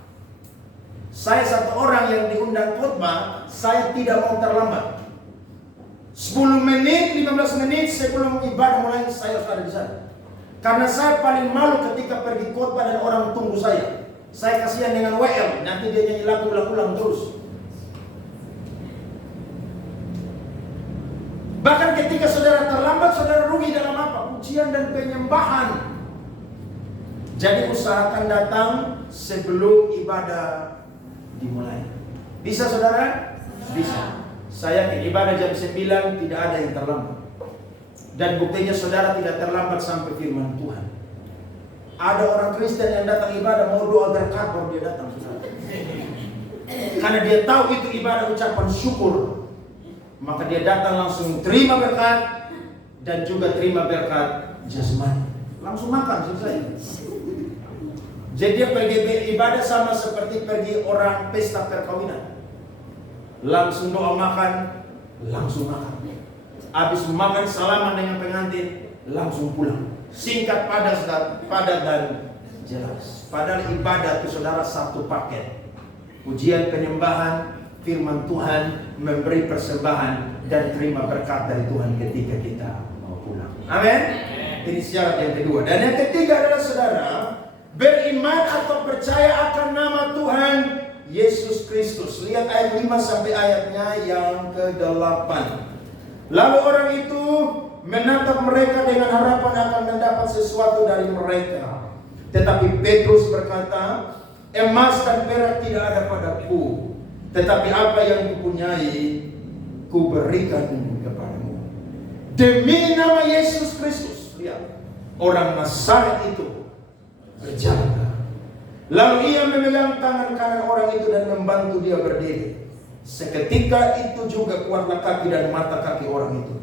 Saya satu orang yang diundang khotbah, saya tidak mau terlambat. 10 menit, 15 menit sebelum ibadah mulai saya harus ada di sana. Karena saya paling malu ketika pergi khotbah dan orang tunggu saya. Saya kasihan dengan WL, nanti dia nyanyi lagu ulang-ulang terus. Bahkan ketika saudara terlambat, saudara rugi dalam apa? Pujian dan penyembahan. Jadi usahakan datang sebelum ibadah dimulai. Bisa saudara? Bisa. Saya yakin ibadah jam 9 tidak ada yang terlambat. Dan buktinya saudara tidak terlambat sampai firman Tuhan. Ada orang Kristen yang datang ibadah mau doa berkat baru dia datang saudara. Karena dia tahu itu ibadah ucapan syukur. Maka dia datang langsung terima berkat dan juga terima berkat jasmani. Langsung makan selesai. Jadi dia pergi ibadah sama seperti pergi orang pesta perkawinan. Langsung doa makan, langsung makan. Habis makan salaman dengan pengantin, langsung pulang. Singkat, padat dan jelas. Padahal ibadah itu saudara satu paket. Pujian, penyembahan, firman Tuhan, memberi persembahan dan terima berkat dari Tuhan ketika kita mau pulang. Amin. Ini syarat yang kedua. Dan yang ketiga adalah saudara beriman atau percaya akan nama Tuhan Yesus Kristus. Lihat ayat 5 sampai ayatnya yang ke-8. Lalu orang itu menatap mereka dengan harapan akan mendapat sesuatu dari mereka. Tetapi Petrus berkata, emas dan perak tidak ada padaku, tetapi apa yang kupunyai kuberikan kepadamu. Demi nama Yesus Kristus, lihat, orang Nazaret itu berjalan. Lalu ia memegang tangan kanan orang itu dan membantu dia berdiri. Seketika itu juga kuatlah kaki dan mata kaki orang itu.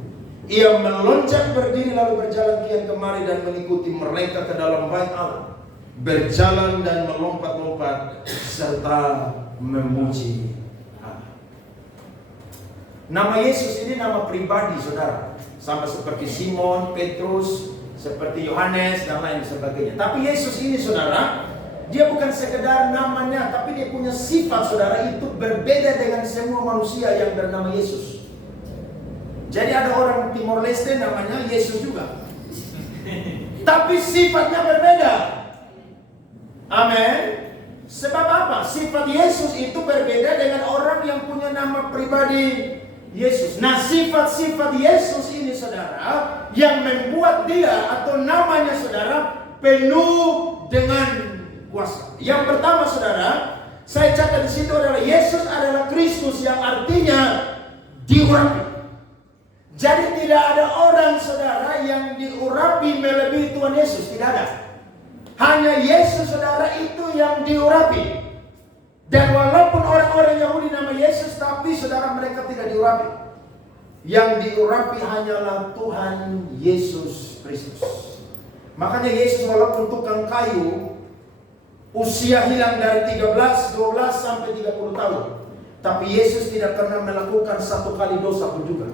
Ia meloncat berdiri lalu berjalan kian kemari dan mengikuti mereka ke dalam bait Allah, berjalan dan melompat-lompat serta memuji Allah. Nama Yesus ini nama pribadi, saudara, sama seperti Simon, Petrus, seperti Yohanes dan lain sebagainya. Tapi Yesus ini, saudara, dia bukan sekedar namanya, tapi dia punya sifat, saudara, itu berbeda dengan semua manusia yang bernama Yesus. Jadi ada orang Timor Leste namanya Yesus juga, tapi sifatnya berbeda. Amin. Sebab apa? Sifat Yesus itu berbeda dengan orang yang punya nama pribadi Yesus. Nah, sifat-sifat Yesus ini, saudara, yang membuat dia atau namanya, saudara, penuh dengan kuasa. Yang pertama, saudara, saya catat di situ adalah Yesus adalah Kristus, yang artinya diurapi. Jadi tidak ada orang, saudara, yang diurapi melebihi Tuhan Yesus, tidak ada. Hanya Yesus, saudara, itu yang diurapi. Dan walaupun orang-orang Yahudi nama Yesus, tapi saudara, mereka tidak diurapi. Yang diurapi hanyalah Tuhan Yesus Kristus. Makanya Yesus walaupun tukang kayu, usia hilang dari 13, 12 sampai 30 tahun, tapi Yesus tidak pernah melakukan satu kali dosa pun juga.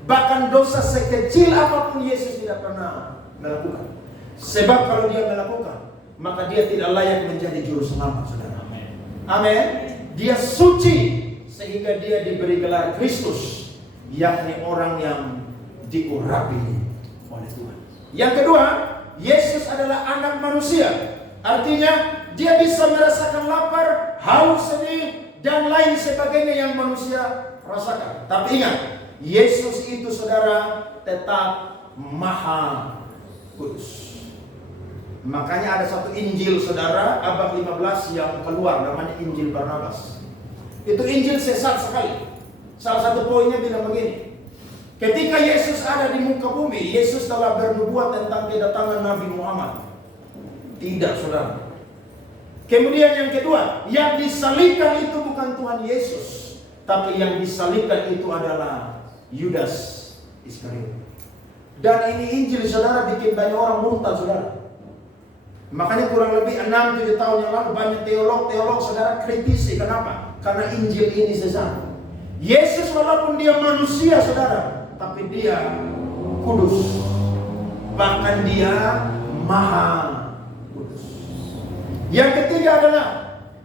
Bahkan dosa sekecil apapun Yesus tidak pernah melakukan. Sebab kalau dia melakukan, maka dia tidak layak menjadi juru selamat, saudara. Amin. Dia suci sehingga dia diberi gelar Kristus, yakni orang yang diurapi oleh Tuhan. Yang kedua, Yesus adalah anak manusia. Artinya dia bisa merasakan lapar, haus, sedih, dan lain sebagainya yang manusia rasakan. Tapi ingat, Yesus itu, saudara, tetap maha kudus. Makanya ada satu Injil, saudara, abad 15 yang keluar, namanya Injil Barnabas. Itu Injil sesat sekali. Salah satu poinnya bilang begini: ketika Yesus ada di muka bumi, Yesus telah bernubuat tentang kedatangan Nabi Muhammad. Tidak, saudara. Kemudian yang kedua, yang disalibkan itu bukan Tuhan Yesus, tapi yang disalibkan itu adalah Yudas Iskariot. Dan ini Injil, saudara, bikin banyak orang murtad, saudara. Makanya kurang lebih 6-7 tahun yang lalu banyak teolog, saudara, kritisi. Kenapa? Karena Injil ini sesat. Yesus walaupun dia manusia, saudara, tapi dia kudus. Bahkan dia maha kudus. Yang ketiga adalah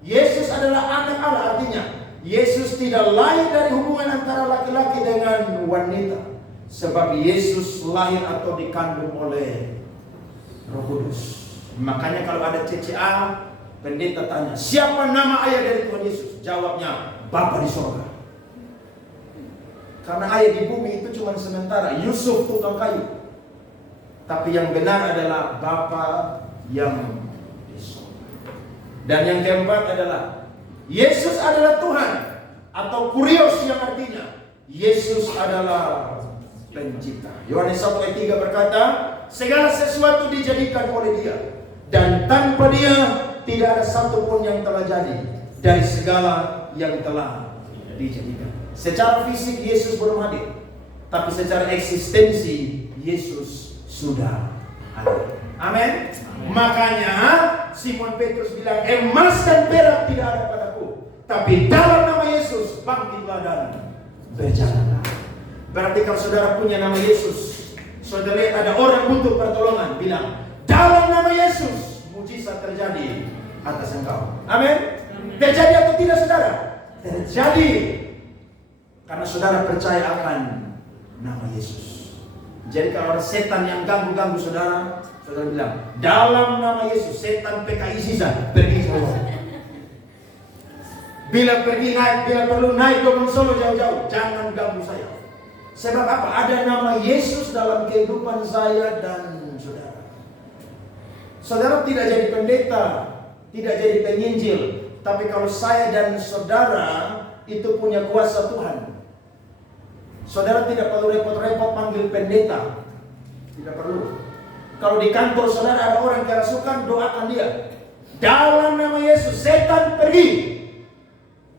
Yesus adalah anak Allah. Artinya Yesus tidak lain dari hubungan antara laki-laki dengan wanita. Sebab Yesus lahir atau dikandung oleh Roh Kudus. Makanya kalau ada CCA, pendeta tanya, siapa nama ayah dari Tuhan Yesus? Jawabnya, Bapa di sorga. Karena ayah di bumi itu cuma sementara, Yusuf tukang kayu. Tapi yang benar adalah Bapa yang di sorga. Dan yang keempat adalah Yesus adalah Tuhan, atau Kurios yang artinya Yesus adalah pencipta. Yohanes 1 ayat 3 berkata, segala sesuatu dijadikan oleh Dia, dan tanpa Dia tidak ada satupun yang telah jadi dari segala yang telah dijadikan. Secara fisik Yesus belum hadir, tapi secara eksistensi Yesus sudah hadir. Amin. Makanya Simon Petrus bilang, emas dan perak tidak ada padaku, tapi dalam nama Yesus bangkitlah dan berjalanlah. Berarti kalau saudara punya nama Yesus, saudara lihat ada orang butuh pertolongan, bilang, dalam nama Yesus mujizat terjadi atas engkau. Amin. Terjadi atau tidak, saudara? Terjadi. Karena saudara percaya akan nama Yesus. Jadi kalau ada setan yang ganggu-ganggu saudara, saudara bilang, dalam nama Yesus, setan PKI sisa, pergi semua. Bila pergi naik, bila perlu naik Gomong Solo jauh-jauh, jangan ganggu saya. Sebab apa? Ada nama Yesus dalam kehidupan saya dan saudara. Saudara tidak jadi pendeta, tidak jadi penginjil, tapi kalau saya dan saudara itu punya kuasa Tuhan, saudara tidak perlu repot-repot panggil pendeta. Tidak perlu. Kalau di kantor saudara ada orang kerasukan, doakan dia. Dalam nama Yesus, setan pergi.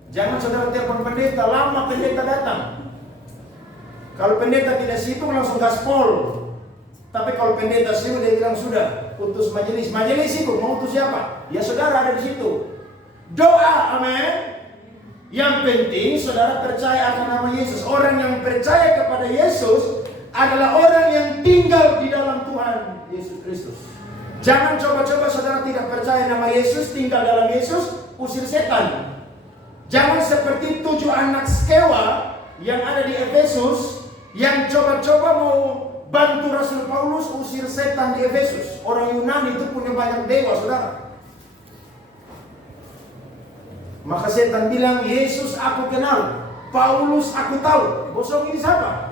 Jangan saudara telepon pendeta, lama pendeta datang. Kalau pendeta tidak situ langsung gaspol. Tapi kalau pendeta situ dia bilang sudah utus majelis. Majelis itu mau utus siapa? Ya saudara ada di situ. Doa, amin. Yang penting saudara percaya akan nama Yesus. Orang yang percaya kepada Yesus adalah orang yang tinggal di dalam Tuhan Yesus Kristus. Jangan coba-coba saudara tidak percaya nama Yesus, tinggal dalam Yesus, usir setan. Jangan seperti 7 anak Skewa yang ada di Efesus, yang coba-coba mau bantu Rasul Paulus usir setan di Efesus. Orang Yunani itu punya banyak dewa, saudara. Maka setan bilang, Yesus aku kenal, Paulus aku tahu. Bosong ini siapa?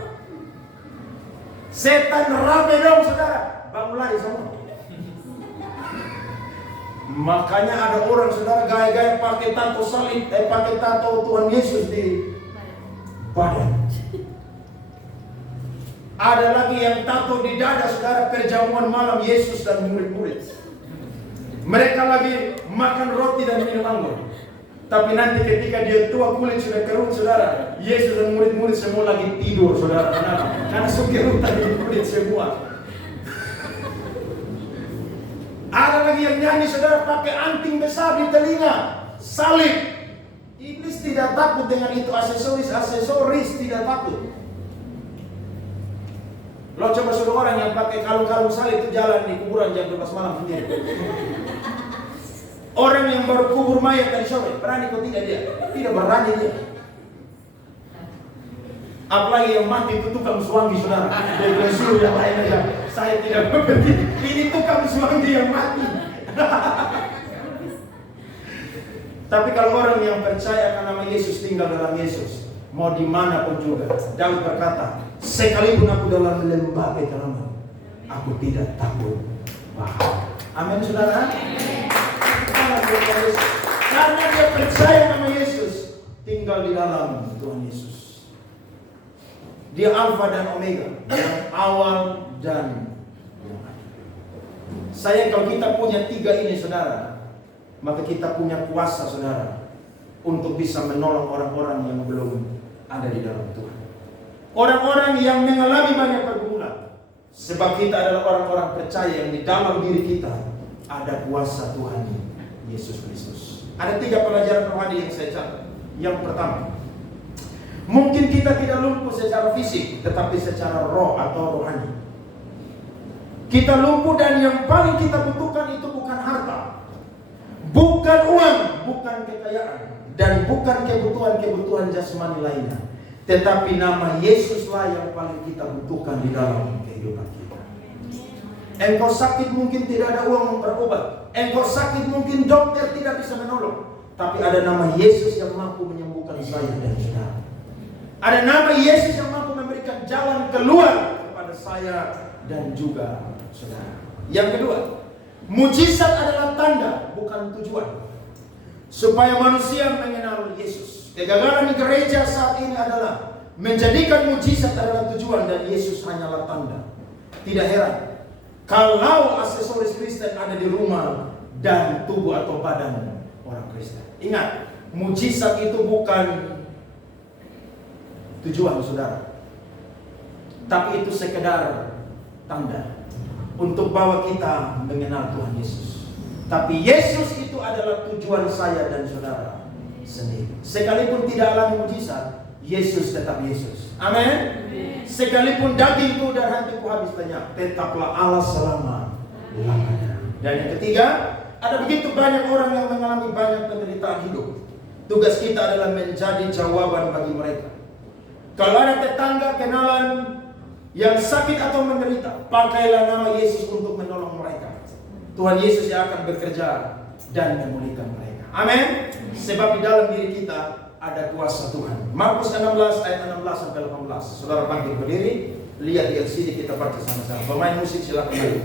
Setan rame dong, saudara. Bangun lari semua. Makanya ada orang, saudara, gaya-gaya pakai tato salib, pakai tato Tuhan Yesus di badan. Ada lagi yang tato di dada, saudara, perjamuan malam Yesus dan murid-murid. Mereka lagi makan roti dan minum anggur. Tapi nanti ketika dia tua, kulit sudah kerut, saudara, Yesus dan murid-murid semua lagi tidur, saudara. Karena sukerutan di kulit semua. Ada lagi yang nyanyi, saudara, pakai anting besar di telinga, salib. Iblis tidak takut dengan itu, aksesoris tidak takut. Lo coba suruh orang yang pakai kalung-kalung salib itu jalan di kuburan jam 12 malam sendiri. Orang yang baru kubur mayat tadi sore, berani kok tidak dia? Tidak berani dia. Apalagi yang mati itu tukang suami, saudara. Dia suruh yang lain aja. Saya tidak berhenti. Ini tukang suami yang mati. Tapi kalau orang yang percaya akan nama Yesus, tinggal dalam Yesus, mau dimanapun juga. Daud berkata, sekalipun aku dalam lembah kekelaman, aku tidak takut bahaya. Amin, saudara. Karena dia percaya nama Yesus, tinggal di dalam Tuhan Yesus. Dia Alfa dan Omega, yang awal dan yang akhir. Sayang kalau kita punya 3 ini, saudara, maka kita punya kuasa, saudara, untuk bisa menolong orang-orang yang belum ada di dalam Tuhan. Orang-orang yang mengalami banyak pergumulan. Sebab kita adalah orang-orang percaya yang di dalam diri kita ada kuasa Tuhan Yesus Kristus. Ada 3 pelajaran rohani yang saya catat. Yang pertama, mungkin kita tidak lumpuh secara fisik, tetapi secara roh atau rohani. Kita lumpuh dan yang paling kita butuhkan itu bukan harta, bukan uang, bukan kekayaan, dan bukan kebutuhan-kebutuhan jasmani lainnya. Tetapi nama Yesuslah yang paling kita butuhkan di dalam kehidupan kita. Engkau sakit mungkin tidak ada uang berobat. Engkau sakit mungkin dokter tidak bisa menolong. Tapi ada nama Yesus yang mampu menyembuhkan saya dan saudara. Ada nama Yesus yang mampu memberikan jalan keluar kepada saya dan juga saudara. Yang kedua, mujizat adalah tanda, bukan tujuan. Supaya manusia mengenal Yesus. Kegagalan gereja saat ini adalah menjadikan mujizat adalah tujuan dan Yesus hanyalah tanda. Tidak heran kalau aksesoris Kristen ada di rumah dan tubuh atau badan orang Kristen. Ingat, mujizat itu bukan tujuan, saudara. Tapi itu sekedar tanda untuk bahwa kita mengenal Tuhan Yesus. Tapi Yesus itu adalah tujuan saya dan saudara sendiri. Sekalipun tidak alami mujizat, Yesus tetap Yesus. Amin. Sekalipun dagingku dan hatiku habis banyak, tetaplah Allah selama-lamanya. Dan yang ketiga, ada begitu banyak orang yang mengalami banyak penderitaan hidup. Tugas kita adalah menjadi jawaban bagi mereka. Kalau ada tetangga, kenalan yang sakit atau menderita, pakailah nama Yesus untuk menolong mereka. Tuhan Yesus yang akan bekerja dan memulihkan mereka. Amin. Sebab di dalam diri kita ada kuasa Tuhan. Markus 16 ayat 16 sampai 18. Saudara panggil berdiri, lihat di LCD kita baca sama-sama. Pemain musik silakan maju.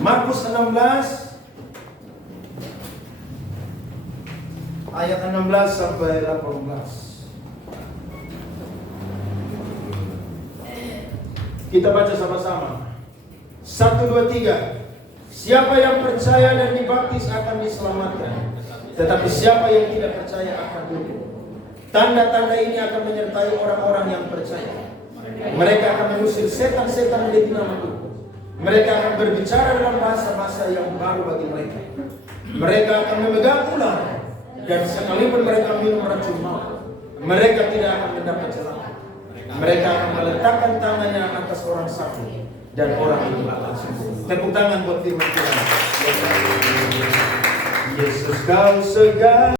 Markus 16 ayat 16 sampai 18. Kita baca sama-sama. 1, 2, 3. Siapa yang percaya dan dibaptis akan diselamatkan, tetapi siapa yang tidak percaya akan dihukum. Tanda-tanda ini akan menyertai orang-orang yang percaya. Mereka akan mengusir setan-setan dari nama Tuhan. Mereka akan berbicara dalam bahasa-bahasa yang baru bagi mereka. Mereka akan memegang ular, dan sekalipun mereka minum racun maut, mereka tidak akan mendapat celaka. Mereka akan meletakkan tangannya atas orang sakit, dan orang itu akan sembuh. Tepuk tangan buat firman Tuhan. Yesus kau segala.